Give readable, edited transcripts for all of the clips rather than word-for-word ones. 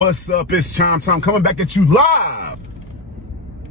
What's up? It's Chime Time coming back at you live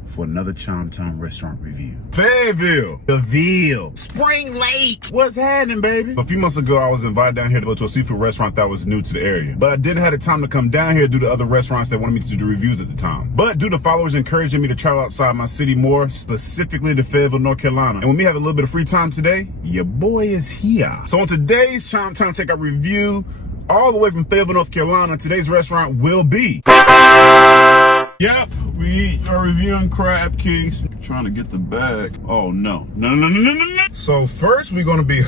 for another Chime Time restaurant review. Fayetteville, the Ville, Spring Lake. What's happening, baby? A few months ago, I was invited down here to go to a seafood restaurant that was new to the area. But I didn't have the time to come down here due to other restaurants that wanted me to do reviews at the time. But due to followers encouraging me to travel outside my city more, specifically to Fayetteville, North Carolina. And when we have a little bit of free time today, your boy is here. So on today's Chime Time Takeout review, all the way from Fayetteville, North Carolina, today's restaurant will be... Yep, we are reviewing Krab Kingz. Trying to get the bag. Oh, no. No. So first we're going to be...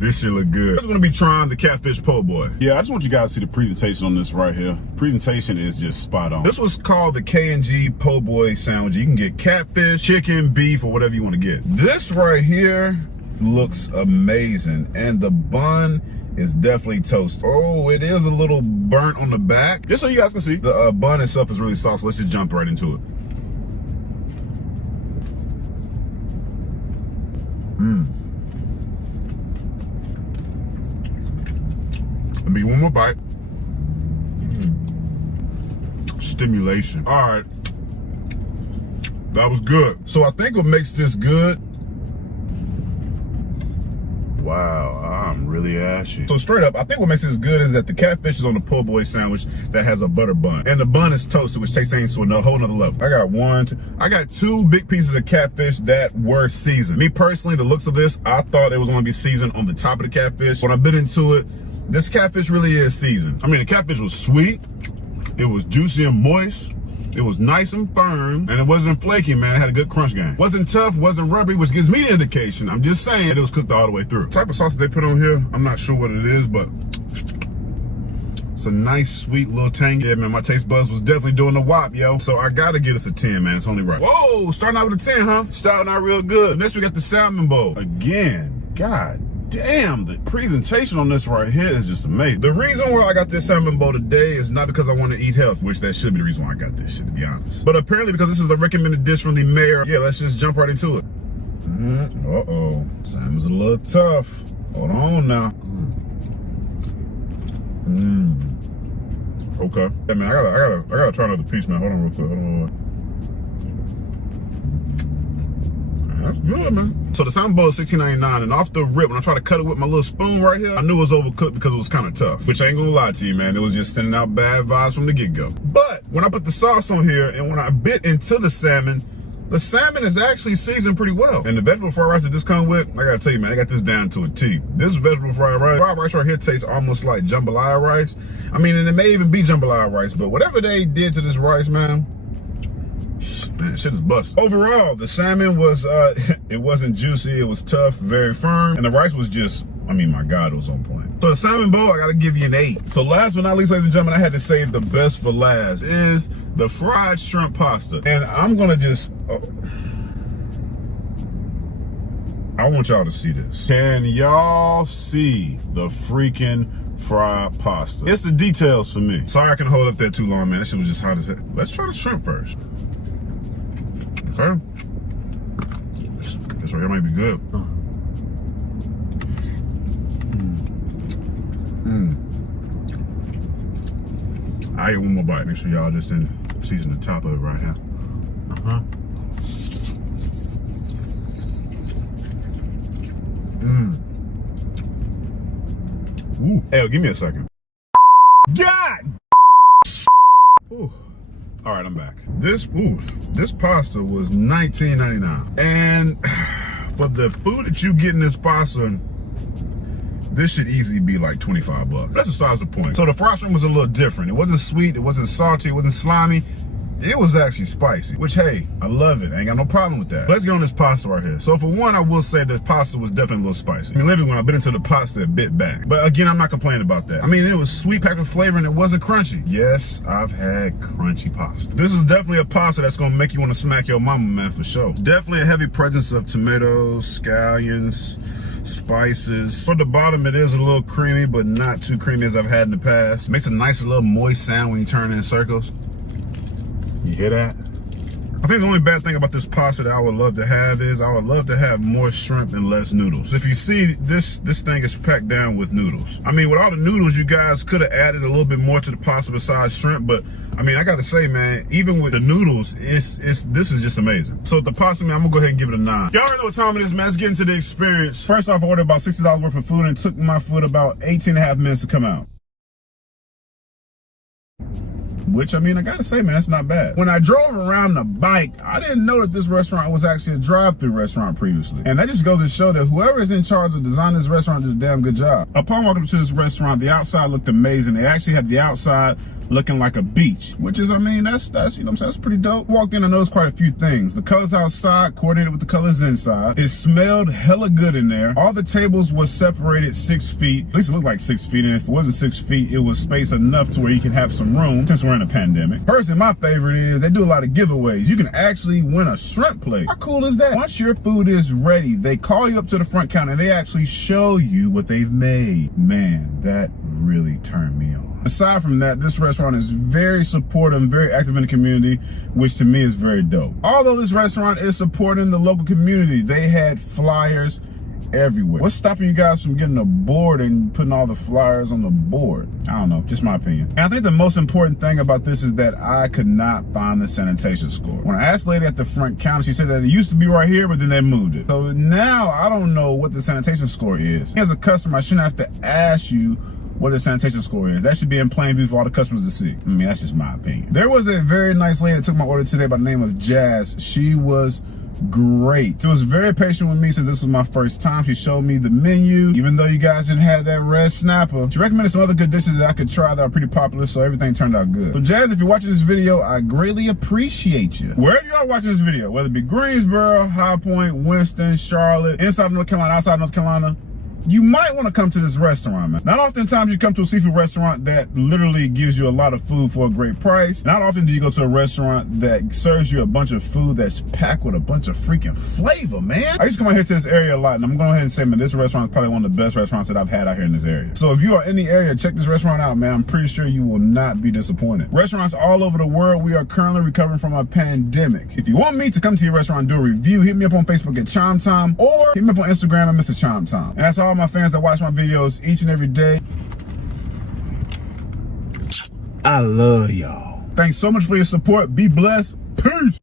This shit look good. We're going to be trying the catfish po' boy. Yeah, I just want you guys to see the presentation on this right here. Presentation is just spot on. This was called the K&G po' boy sandwich. You can get catfish, chicken, beef, or whatever you want to get. This right here looks amazing. And the bun is definitely toast. Oh, it is a little burnt on the back. Just so you guys can see, the bun itself is really soft, so let's just jump right into it. Let me get one more bite. Stimulation. All right. That was good. So I think what makes this good, wow, I'm really ashy. So straight up, I think what makes this good is that the catfish is on the po' boy sandwich that has a butter bun. And the bun is toasted, which takes things to a whole nother level. I got two big pieces of catfish that were seasoned. Me personally, the looks of this, I thought it was gonna be seasoned on the top of the catfish. When I bit into it, this catfish really is seasoned. I mean, the catfish was sweet, it was juicy and moist, it was nice and firm, and it wasn't flaky, man. It had a good crunch game. Wasn't tough, wasn't rubbery, which gives me the indication. I'm just saying it was cooked all the way through. The type of sauce that they put on here, I'm not sure what it is, but it's a nice, sweet little tang. Yeah, man, my taste buds was definitely doing the wop, yo. So I gotta give this a 10, man. It's only right. Whoa, starting out with a 10, huh? Starting out real good. Next, we got the salmon bowl. Again, God damn, the presentation on this right here is just amazing. The reason why I got this salmon bowl today is not because I want to eat health, which that should be the reason why I got this shit, to be honest. But apparently because this is a recommended dish from the mayor. Yeah, let's just jump right into it. Uh-oh. Salmon's a little tough. Hold on now. Okay. Yeah, man, I gotta try another piece, man. Hold on real quick. Hold on. That's good, man. So the salmon bowl is $16.99, and off the rip, when I tried to cut it with my little spoon right here, I knew it was overcooked because it was kind of tough. Which I ain't gonna lie to you, man. It was just sending out bad vibes from the get-go. But when I put the sauce on here, and when I bit into the salmon is actually seasoned pretty well. And the vegetable fried rice that this comes with, I gotta tell you, man, I got this down to a T. This vegetable fried rice right here tastes almost like jambalaya rice. I mean, and it may even be jambalaya rice, but whatever they did to this rice, man, shit is bust. Overall, the salmon was, it wasn't juicy, it was tough, very firm, and the rice was just, I mean, my God, it was on point. So the salmon bowl, I gotta give you an 8. So last but not least, ladies and gentlemen, I had to save the best for last, is the fried shrimp pasta. And I'm gonna just, I want y'all to see this. Can y'all see the freaking fried pasta? It's the details for me. Sorry I can hold up there too long, man. That shit was just hot as hell. Let's try the shrimp first. Okay. This right here might be good. I ate one more bite. Make sure y'all just didn't season the top of it right here. Ooh. Hell, give me a second. God! Ooh. All right, I'm back. This pasta was $19.99. And for the food that you get in this pasta, this should easily be like 25 bucks. That's besides the point. So the fried shrimp was a little different. It wasn't sweet, it wasn't salty, it wasn't slimy. It was actually spicy, which, hey, I love it. I ain't got no problem with that. Let's get on this pasta right here. So for one, I will say this pasta was definitely a little spicy. I mean, literally when I bit into the pasta, it bit back. But again, I'm not complaining about that. I mean, it was sweet, packed with flavor, and it wasn't crunchy. Yes, I've had crunchy pasta. This is definitely a pasta that's gonna make you wanna smack your mama, man, for sure. Definitely a heavy presence of tomatoes, scallions, spices. For the bottom, it is a little creamy, but not too creamy as I've had in the past. Makes a nice little moist sound when you turn it in circles. You hear that? I think the only bad thing about this pasta that I would love to have is I would love to have more shrimp and less noodles. If you see, this thing is packed down with noodles. I mean, with all the noodles, you guys could have added a little bit more to the pasta besides shrimp, but I mean, I gotta say, man, even with the noodles, this is just amazing. So the pasta, man, I'm gonna go ahead and give it a 9. Y'all already know what time it is, man. Let's get into the experience. First off, I ordered about $60 worth of food and it took my food about 18.5 minutes to come out. Which, I mean, I gotta say, man, that's not bad. When I drove around the bike, I didn't know that this restaurant was actually a drive-through restaurant previously. And that just goes to show that whoever is in charge of designing this restaurant did a damn good job. Upon walking up to this restaurant, the outside looked amazing. They actually had the outside looking like a beach, which is, I mean, that's you know what I'm saying, that's pretty dope. Walked in, I noticed quite a few things. The colors outside coordinated with the colors inside. It smelled hella good in there. All the tables was separated 6 feet. At least it looked like 6 feet, and if it wasn't 6 feet, it was space enough to where you can have some room, since we're in a pandemic. Personally, my favorite is they do a lot of giveaways. You can actually win a shrimp plate. How cool is that? Once your food is ready, they call you up to the front counter and they actually show you what they've made. Man, that really turned me on. Aside from that, this restaurant is very supportive and very active in the community, which to me is very dope. Although this restaurant is supporting the local community, they had flyers everywhere. What's stopping you guys from getting a board and putting all the flyers on the board? I don't know, just my opinion. And I think the most important thing about this is that I could not find the sanitation score. When I asked the lady at the front counter, she said that it used to be right here, but then they moved it. So now I don't know what the sanitation score is. As a customer, I shouldn't have to ask you what the sanitation score is. That should be in plain view for all the customers to see. I mean, that's just my opinion. There was a very nice lady that took my order today by the name of Jazz. She was great. She was very patient with me since this was my first time. She showed me the menu, even though you guys didn't have that red snapper. She recommended some other good dishes that I could try that are pretty popular, so everything turned out good. So Jazz, if you're watching this video, I greatly appreciate you. Wherever you are watching this video, whether it be Greensboro, High Point, Winston, Charlotte, inside North Carolina, outside North Carolina, you might want to come to this restaurant, man. Not oftentimes you come to a seafood restaurant that literally gives you a lot of food for a great price. Not often do you go to a restaurant that serves you a bunch of food that's packed with a bunch of freaking flavor, man. I used to come out here to this area a lot, and I'm going to go ahead and say, man, this restaurant is probably one of the best restaurants that I've had out here in this area. So if you are in the area, check this restaurant out, man. I'm pretty sure you will not be disappointed. Restaurants all over the world, we are currently recovering from a pandemic. If you want me to come to your restaurant and do a review, hit me up on Facebook at Chime Time, or hit me up on Instagram at Mr. Chime Time. And that's all my fans that watch my videos each and every day. I love y'all. Thanks so much for your support. Be blessed. Peace.